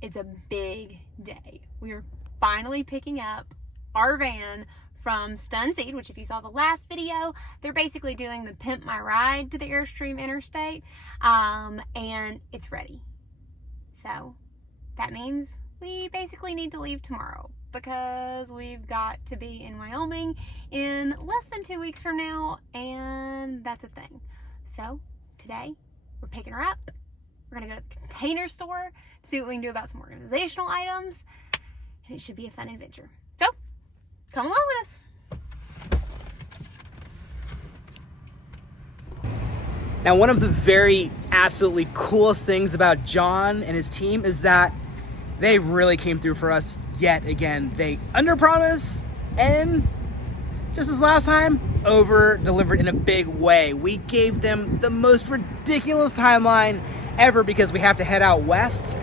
it's a big day. We're finally picking up our van from Stunseed, which if you saw the last video, they're basically doing the Pimp My Ride to the Airstream Interstate, and it's ready. So that means we basically need to leave tomorrow because we've got to be in Wyoming in less than 2 weeks from now, and that's a thing. So today we're picking her up. We're gonna go to the container store to see what we can do about some organizational items, and it should be a fun adventure. So come along with us. Now, one of the very absolutely coolest things about John and his team is that they really came through for us yet again. They underpromised and, just as last time, over-delivered in a big way. We gave them the most ridiculous timeline ever because we have to head out west.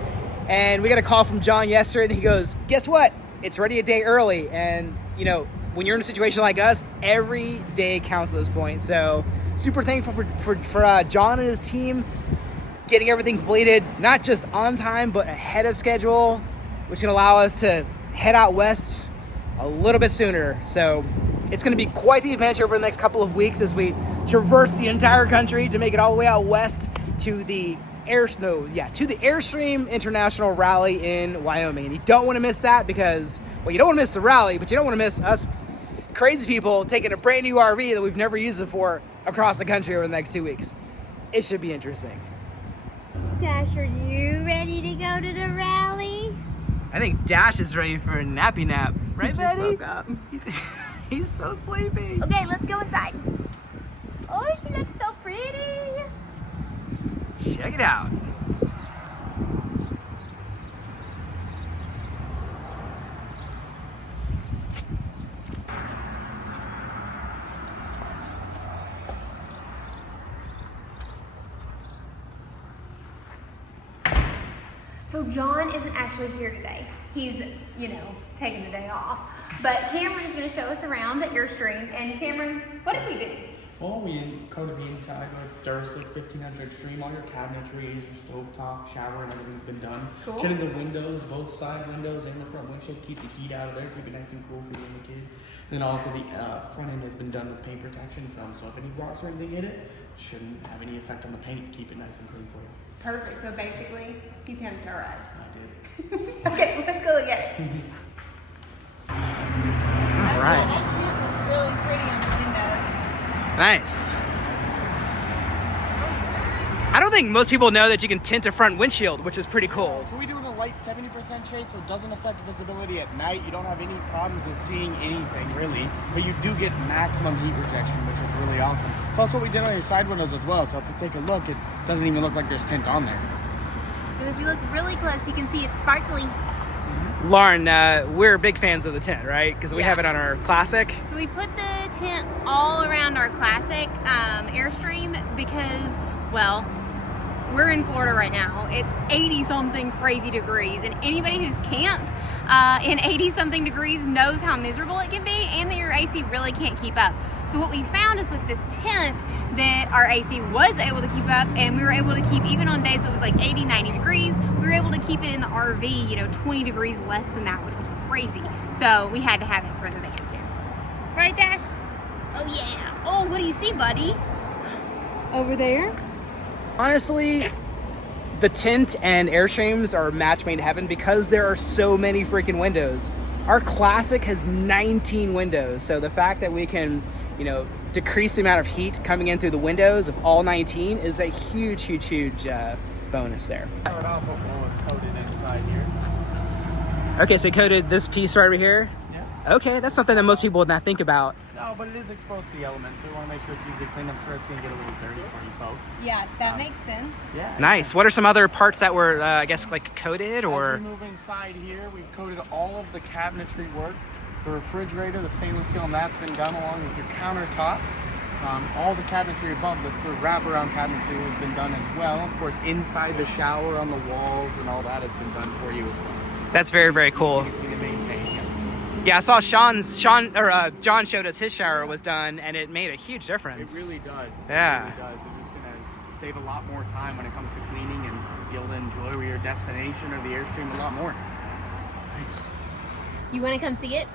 And we got a call from John yesterday and he goes, guess what? It's ready a day early. And, you know, when you're in a situation like us, every day counts at this point. So super thankful for John and his team getting everything completed, not just on time, but ahead of schedule, which can allow us to head out west a little bit sooner. So it's going to be quite the adventure over the next couple of weeks as we traverse the entire country to make it all the way out west to the Airstream International Rally in Wyoming. And you don't want to miss that because, well, you don't want to miss the rally, but you don't want to miss us crazy people taking a brand new RV that we've never used before across the country over the next 2 weeks. It should be interesting. Dash, are you ready to go to the rally? I think Dash is ready for a nappy nap. Right, Betty? Woke up. He's so sleepy. Okay, let's go inside. Oh, she looks so pretty. Check it out. So John isn't actually here today. He's, taking the day off. But Cameron's going to show us around the Airstream. And Cameron, what did we do? Well, we coated the inside with Duracell 1500 Extreme. All your cabinetry, your stovetop, shower, and everything's been done. Cool. Tinted the windows, both side windows and the front windshield, keep the heat out of there, keep it nice and cool for you and the kid. Then also the front end has been done with paint protection film, so if any rocks or anything hit it, shouldn't have any effect on the paint. Keep it nice and clean for you. Perfect. So basically, you pimped our ride. I did. Okay, let's go again. All right. That tent looks really pretty on the windows. Nice. I don't think most people know that you can tint a front windshield, which is pretty cool. So we do it in a light 70% shade, so it doesn't affect visibility at night. You don't have any problems with seeing anything, really. But you do get maximum heat rejection, which is really awesome. It's also what we did on your side windows as well. So if you take a look, it doesn't even look like there's tint on there. And if you look really close, you can see it's sparkly. Lauren, we're big fans of the tent, right? Because we have it on our Classic. So we put the tent all around our Classic Airstream because, well, we're in Florida right now. It's 80-something crazy degrees, and anybody who's camped in 80-something degrees knows how miserable it can be, and that your AC really can't keep up. So what we found is with this tent that our AC was able to keep up, and we were able to keep, even on days that was like 80, 90 degrees, we were able to keep it in the RV, 20 degrees less than that, which was crazy. So we had to have it for the van too. Right, Dash? Oh yeah. Oh, what do you see, buddy? Over there? Honestly, the tent and Airstreams are a match made in heaven because there are so many freaking windows. Our Classic has 19 windows, so the fact that we can, decrease the amount of heat coming in through the windows of all 19 is a huge bonus there. Start off with what was coated inside here. Okay, so you coated this piece right over here? Yeah. Okay, that's something that most people would not think about. No, but it is exposed to the elements, so we want to make sure it's easy to clean. I'm sure it's going to get a little dirty for you folks. Yeah, that makes sense. Yeah. Nice. What are some other parts that were, coated or? As we move inside here, we've coated all of the cabinetry work. The refrigerator, the stainless steel, and that's been done along with your countertop. All the cabinetry above, the wraparound cabinetry has been done as well. Of course, inside the shower, on the walls, and all that has been done for you as well. That's very, very cool. Easy to maintain, Yeah, I saw John showed us his shower was done, and it made a huge difference. It really does. Yeah. It really does. It's just going to save a lot more time when it comes to cleaning and be able to enjoy your destination or the Airstream a lot more. Nice. You want to come see it?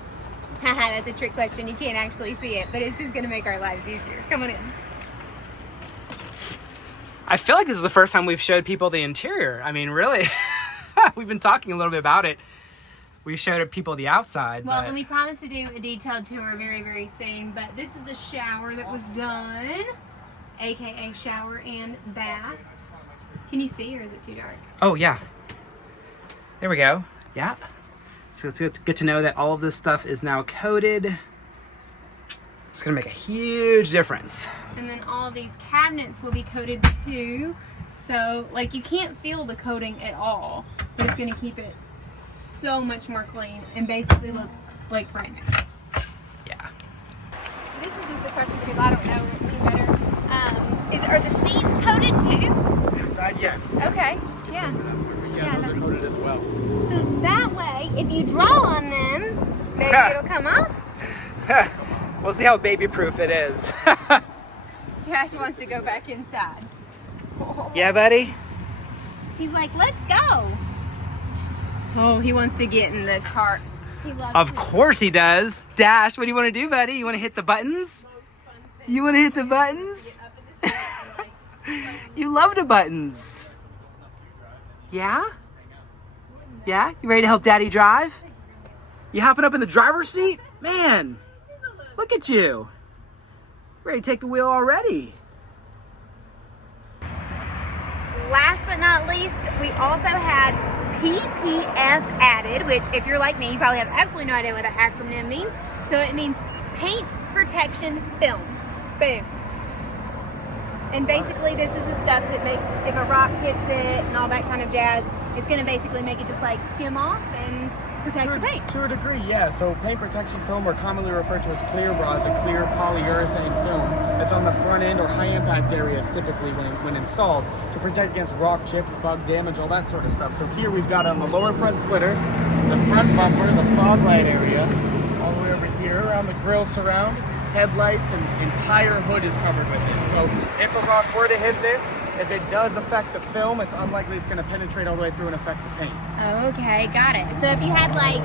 Haha, that's a trick question. You can't actually see it, but it's just going to make our lives easier. Come on in. I feel like this is the first time we've showed people the interior. I mean, really, we've been talking a little bit about it. We showed people the outside. Well, but... and we promised to do a detailed tour very, very soon, but this is the shower that was done, aka shower and bath. Can you see, or is it too dark? Oh, yeah. There we go. Yeah. So it's good to know that all of this stuff is now coated. It's gonna make a huge difference. And then all of these cabinets will be coated too. So, like, you can't feel the coating at all, but it's gonna keep it so much more clean and basically look like brand new. Yeah. This is just a question because I don't know any better. Are the seats coated too? Inside, yes. Okay. Yeah. Yeah, those are coated as well. So that way, if you draw on them, maybe it'll come off. We'll see how baby-proof it is. Dash wants to go back inside. Yeah, buddy? He's like, let's go. Oh, he wants to get in the cart. He loves Of it. course he does. Dash, what do you want to do, buddy? You want to hit the buttons? You want to hit the buttons? You love the buttons. Yeah? Yeah? You ready to help Daddy drive? You hopping up in the driver's seat? Man, look at you. Ready to take the wheel already. Last but not least, we also had PPF added, which if you're like me, you probably have absolutely no idea what that acronym means. So it means paint protection film. Boom. And basically this is the stuff that makes, if a rock hits it and all that kind of jazz, it's going to basically make it just like skim off and protect the paint. To a degree, yeah. So paint protection film, or commonly referred to as clear bra, is a clear polyurethane film that's on the front end or high impact areas typically when installed to protect against rock chips, bug damage, all that sort of stuff. So here we've got on the lower front splitter, the front bumper, the fog light area, all the way over here around the grille surround, headlights, and entire hood is covered with it. So if a rock were to hit this, if it does affect the film, it's unlikely it's going to penetrate all the way through and affect the paint. Okay, got it. So if you had like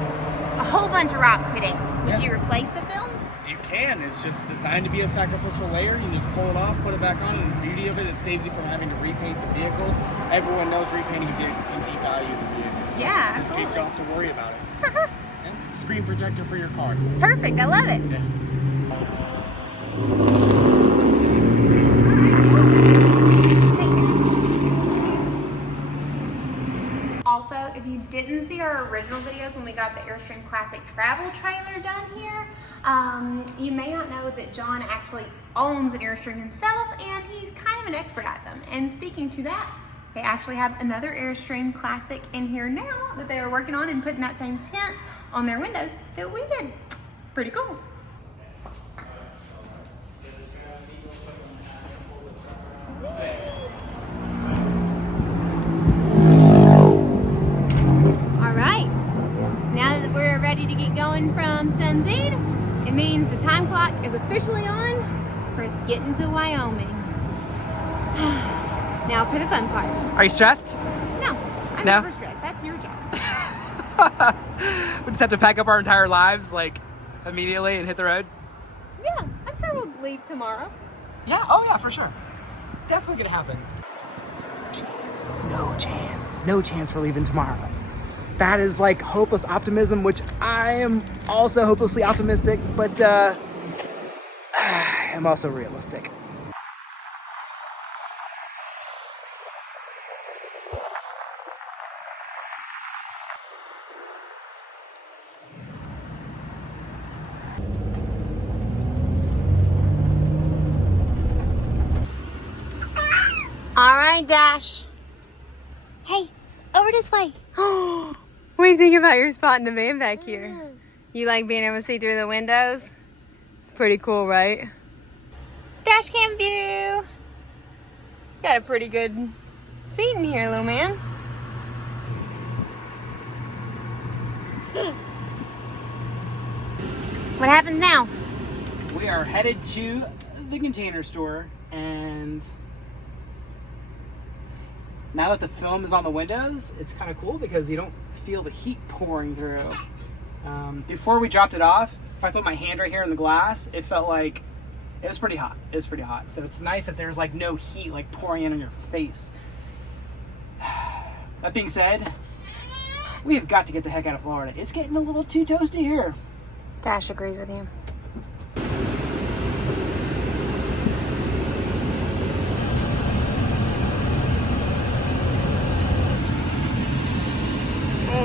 a whole bunch of rocks hitting, would you replace the film? You can. It's just designed to be a sacrificial layer. You just pull it off, put it back on, and the beauty of it, it saves you from having to repaint the vehicle. Everyone knows repainting a vehicle can devalue the vehicle. So Yeah, in this case, you don't have to worry about it. Yeah. Screen protector for your car. Perfect, I love it. Yeah. Also, if you didn't see our original videos when we got the Airstream Classic Travel trailer done here, you may not know that John actually owns an Airstream himself, and he's kind of an expert at them. And speaking to that, they actually have another Airstream Classic in here now that they are working on and putting that same tint on their windows that we did. Pretty cool. Now that we're ready to get going from Stunseed, it means the time clock is officially on for us to get into Wyoming. Now for the fun part. Are you stressed? No, I'm No? never stressed. That's your job. We just have to pack up our entire lives, like, immediately and hit the road? Yeah, I'm sure we'll leave tomorrow. Yeah, oh yeah, for sure. Definitely gonna happen. No chance. No chance for leaving tomorrow. That is like hopeless optimism, which I am also hopelessly optimistic, but I'm also realistic. All right, Dash. Hey, over this way. What do you think about your spotting the van back here? You like being able to see through the windows? It's pretty cool, right? Dash cam view. Got a pretty good seat in here, little man. What happens now? We are headed to the Container Store, and now that the film is on the windows, it's kind of cool because you don't feel the heat pouring through. Before we dropped it off, if I put my hand right here in the glass, it felt like it was pretty hot. It was pretty hot. So it's nice that there's like no heat like pouring in on your face. That being said, we have got to get the heck out of Florida. It's getting a little too toasty here. Dash agrees with you.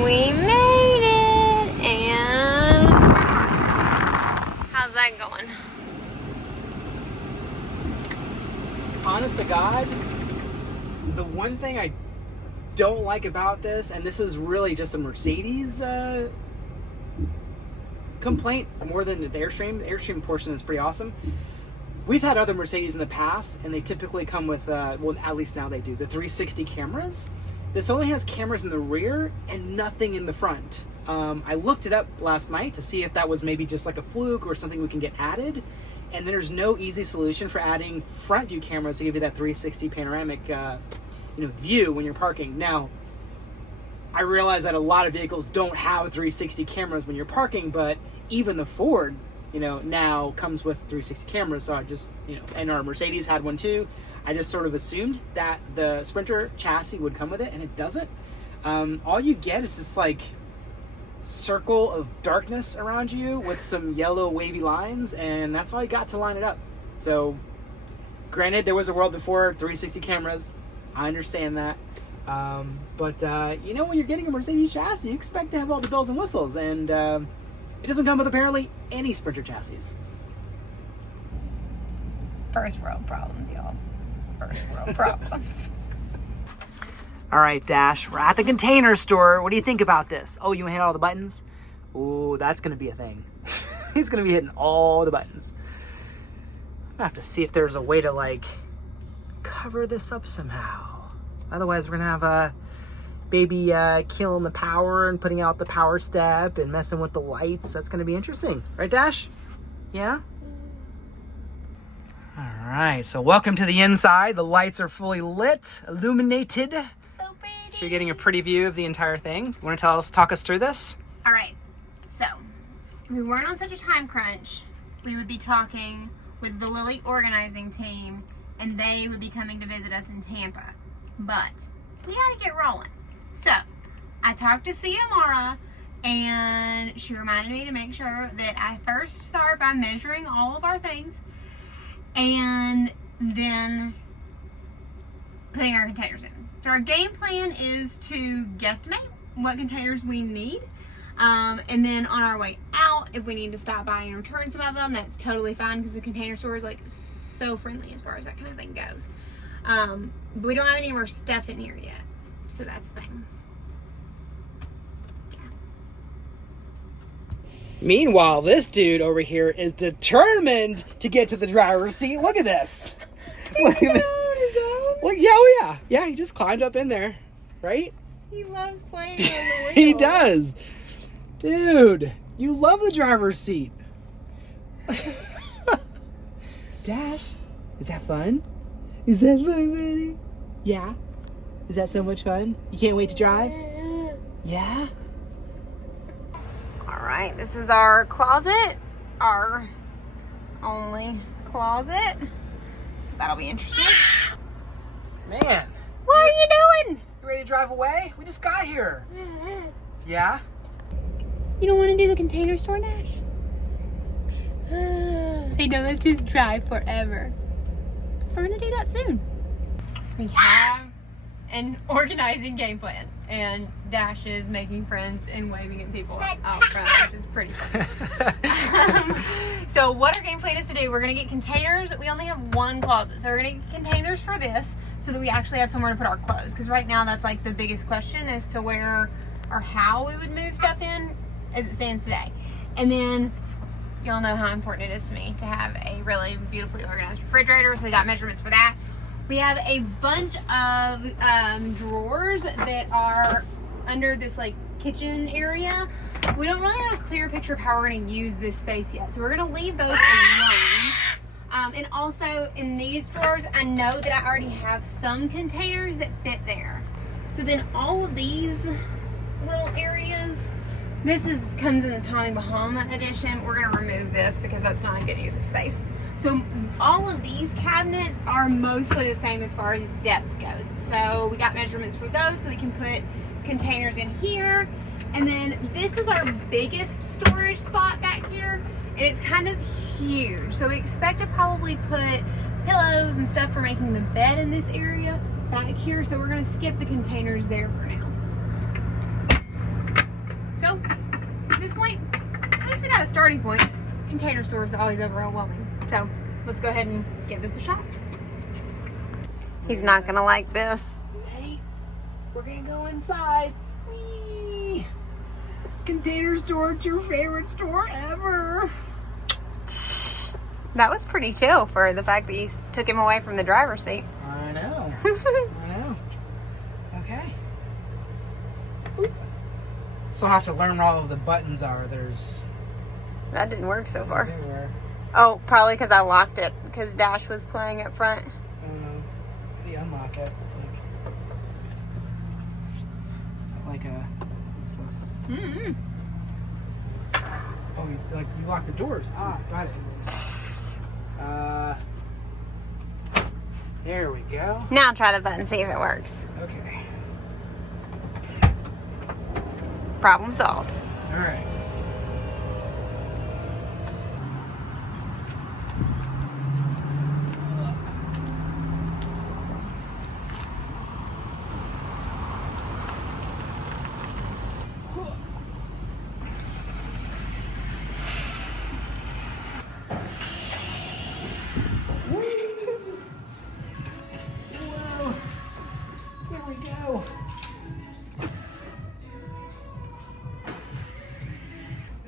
We made it, and how's that going? Honest to God, the one thing I don't like about this, and this is really just a Mercedes complaint more than the Airstream. The Airstream portion is pretty awesome. We've had other Mercedes in the past, and they typically come with, well, at least now they do, the 360 cameras. This only has cameras in the rear and nothing in the front. I looked it up last night to see if that was maybe just like a fluke or something we can get added. And there's no easy solution for adding front view cameras to give you that 360 panoramic view when you're parking. Now, I realize that a lot of vehicles don't have 360 cameras when you're parking, but even the Ford, now comes with 360 cameras. So I just, and our Mercedes had one too. I just sort of assumed that the Sprinter chassis would come with it, and it doesn't. All you get is this like circle of darkness around you with some yellow wavy lines, and that's all you got to line it up. So granted, there was a world before 360 cameras. I understand that. But when you're getting a Mercedes chassis, you expect to have all the bells and whistles, and it doesn't come with apparently any Sprinter chassis. First world problems, y'all. First world problems. All right, Dash, we're at the Container Store. What do you think about this? Oh, you hit all the buttons? Ooh, that's gonna be a thing. He's gonna be hitting all the buttons. I have to see if there's a way to like cover this up somehow. Otherwise, we're gonna have a baby killing the power and putting out the power step and messing with the lights. That's gonna be interesting, right, Dash? Yeah. All right, so welcome to the inside. The lights are fully lit, illuminated. So you're getting a pretty view of the entire thing. You want to talk us through this? All right, so if we weren't on such a time crunch, we would be talking with the Lily organizing team, and they would be coming to visit us in Tampa. But we had to get rolling. So I talked to Ciamara, and she reminded me to make sure that I first start by measuring all of our things, and then putting our containers in. So our game plan is to guesstimate what containers we need. And then on our way out, if we need to stop by and return some of them, that's totally fine because the Container Store is like so friendly as far as that kind of thing goes. But we don't have any more stuff in here yet. So that's the thing. Yeah. Meanwhile, this dude over here is determined to get to the driver's seat. Look at this. Look at this. Look, yeah, he just climbed up in there, right? He loves playing on the wheel. He does. Dude, you love the driver's seat. Dash, is that fun? Is that fun, buddy? Yeah? Is that so much fun? You can't wait to drive? Yeah? All right, this is our closet, our only closet. So that'll be interesting. Man. What are you doing? You ready to drive away? We just got here. Yeah? You don't want to do the Container Store, Nash? Say no, let's just drive forever. We're going to do that soon. We have an organizing game plan, and Dash is making friends and waving at people out front, which is pretty fun. So what our game plan is to do, we're going to get containers. We only have one closet, so we're going to get containers for this so that we actually have somewhere to put our clothes, because right now that's like the biggest question as to where or how we would move stuff in as it stands today. And then y'all know how important it is to me to have a really beautifully organized refrigerator, so we got measurements for that. We have a bunch of drawers that are under this like kitchen area. We don't really have a clear picture of how we're going to use this space yet, so we're going to leave those alone. And also in these drawers, I know that I already have some containers that fit there. So then all of these little areas, comes in the Tommy Bahama edition. We're gonna remove this because that's not a good use of space. So all of these cabinets are mostly the same as far as depth goes. So we got measurements for those, so we can put containers in here. And then this is our biggest storage spot back here, and it's kind of huge. So we expect to probably put pillows and stuff for making the bed in this area back here. So we're gonna skip the containers there for now. So at this point, at least we got a starting point. Container storage is always overwhelming. So let's go ahead and give this a shot. He's not gonna like this. Ready? We're gonna go inside. Whee! Container storage, your favorite store ever. That was pretty chill for the fact that you took him away from the driver's seat. I know. I know. Okay. Boop. So I'll have to learn where all of the buttons are. That didn't work so far. Everywhere. Oh, probably because I locked it because Dash was playing up front. I don't know. How do you unlock it? Is that like a... What's this? Mm-hmm. Oh, you lock the doors. Ah, got it. There we go. Now try the button, see if it works. Okay. Problem solved. All right.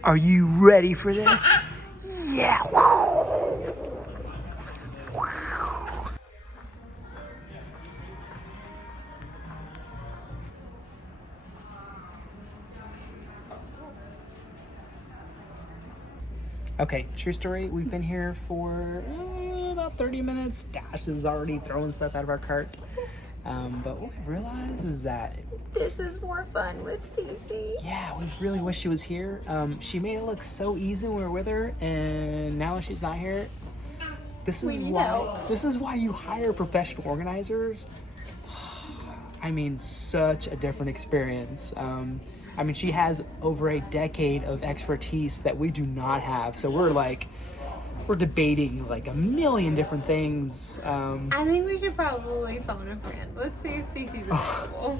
Are you ready for this? Yeah. Okay, true story. We've been here for about 30 minutes. Dash is already throwing stuff out of our cart. But what we've realized is that This is more fun with Cece. yeah, we really wish she was here. She made it look so easy when we were with her, and now that she's not here, this is why you hire professional organizers. I mean, such a different experience. I mean, she has over a decade of expertise that we do not have. So we're debating like a million different things. I think we should probably phone a friend. Let's see if Cece's available.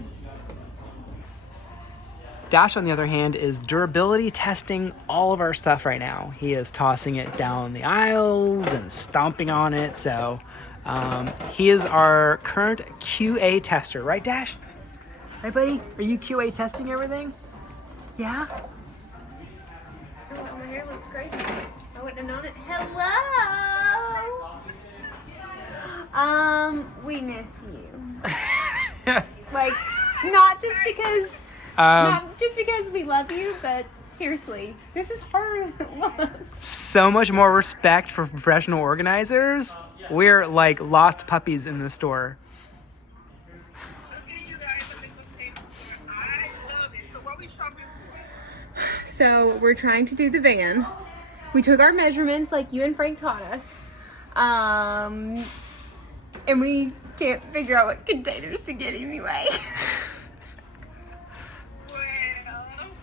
Dash, on the other hand, is durability testing all of our stuff right now. He is tossing it down the aisles and stomping on it. So he is our current QA tester. Right, Dash? Right, buddy? Are you QA testing everything? Yeah? Oh, my hair looks crazy. I wouldn't have known it. Hello! We miss you. Like, not just because we love you, but seriously, this is hard. So much more respect for professional organizers. We're like lost puppies in the store. So we're trying to do the van. We took our measurements like you and Frank taught us. And we can't figure out what containers to get anyway. Well,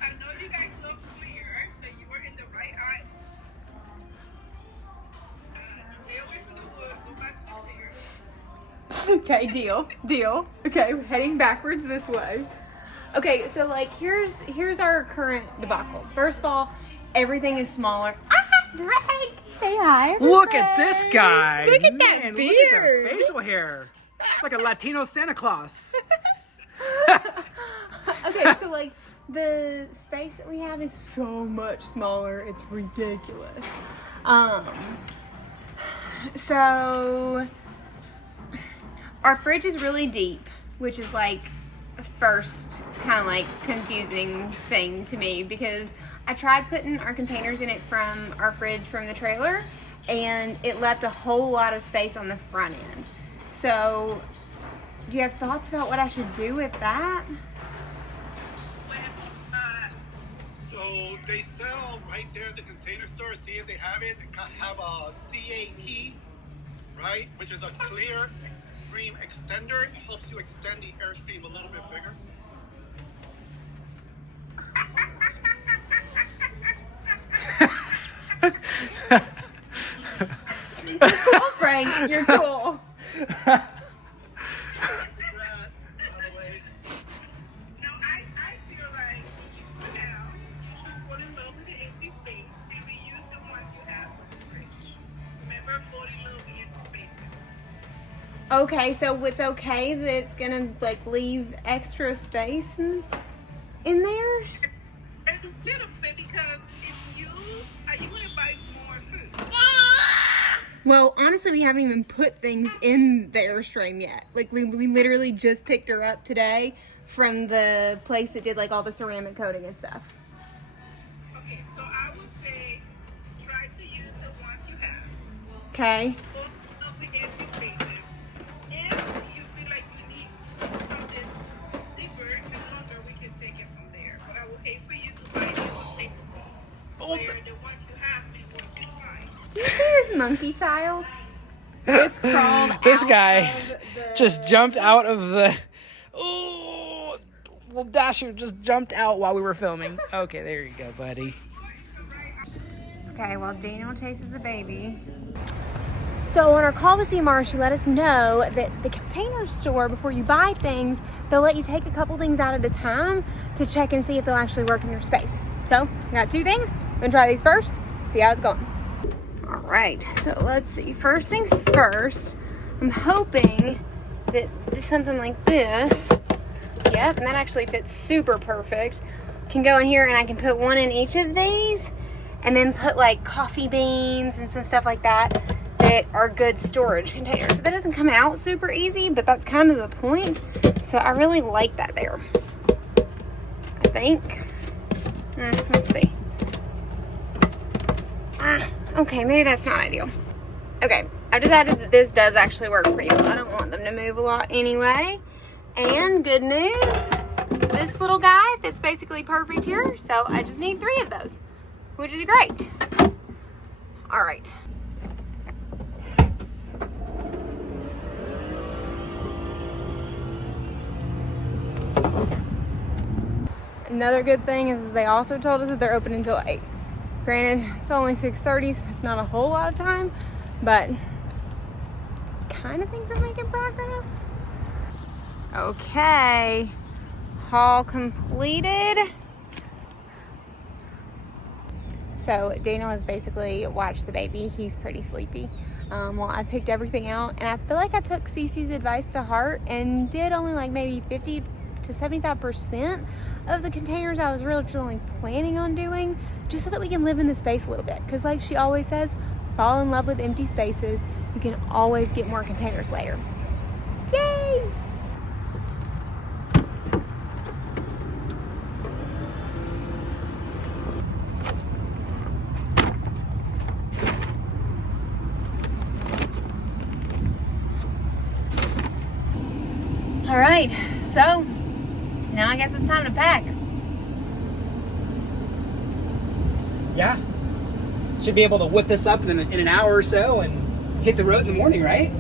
I know you guys love clear, so you were in the right eye. Stay away from the wood, go back to the clear. Okay, deal. Okay, we're heading backwards this way. Okay, so like here's our current debacle. First of all, everything is smaller. Greg, say hi. Everybody. Look at this guy. Look at that Man, beard. Look at the facial hair. It's like a Latino Santa Claus. Okay, so like the space that we have is so much smaller. It's ridiculous. So our fridge is really deep, which is like the first kind of like confusing thing to me because I tried putting our containers in it from our fridge from the trailer and it left a whole lot of space on the front end. So do you have thoughts about what I should do with that? So they sell right there at the container store. See if they have it. They have a CA key, right? Which is a clear stream extender. It helps you extend the Airstream a little bit bigger. Cool, Frank. You're cool. Okay, so it's okay that it's gonna like leave extra space in there? A little bit, because if you want to buy more food. Well, honestly, we haven't even put things in the Airstream yet. Like we literally just picked her up today from the place that did like all the ceramic coating and stuff. Okay, so I would say try to use the ones you have. Okay. Both of the empty spaces. If you feel like you need something deeper and longer, we can take it from there. But I would hate for you to buy new spaces where the ones you have may work just fine. Do you see this monkey child? This crawled This out guy of the... just jumped out of the. Oh, little Dasher just jumped out while we were filming. Okay, there you go, buddy. Okay, well, Daniel chases the baby. So on our call with CMR, she let us know that the container store, before you buy things, they'll let you take a couple things out at a time to check and see if they'll actually work in your space. So we got two things. I'm gonna try these first, see how it's going. All right, so let's see. First things first, I'm hoping that something like this, yep, and that actually fits super perfect, can go in here, and I can put one in each of these and then put like coffee beans and some stuff like that that are good storage containers. That doesn't come out super easy, but that's kind of the point. So I really like that there, I think. Let's see. Okay, maybe that's not ideal. Okay, I've decided that this does actually work pretty well. I don't want them to move a lot anyway. And good news, this little guy fits basically perfect here. So I just need 3 of those, which is great. All right. Another good thing is they also told us that they're open until 8. Granted, it's only 6:30, so it's not a whole lot of time, but kind of think we're making progress. Okay, haul completed. So Daniel has basically watched the baby. He's pretty sleepy. Well, I picked everything out, and I feel like I took Cece's advice to heart and did only like maybe 50 to 75% of the containers I was really truly planning on doing, just so that we can live in the space a little bit. Because like she always says, fall in love with empty spaces. You can always get more containers later. Yay! All right, so now I guess it's time to pack. Yeah. Should be able to whip this up in an hour or so and hit the road in the morning, right?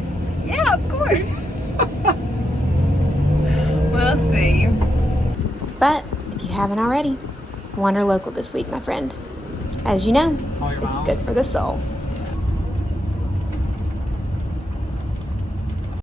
Yeah, of course. We'll see. But if you haven't already, Wanderlocal this week, my friend. As you know, All your it's miles. good for the soul.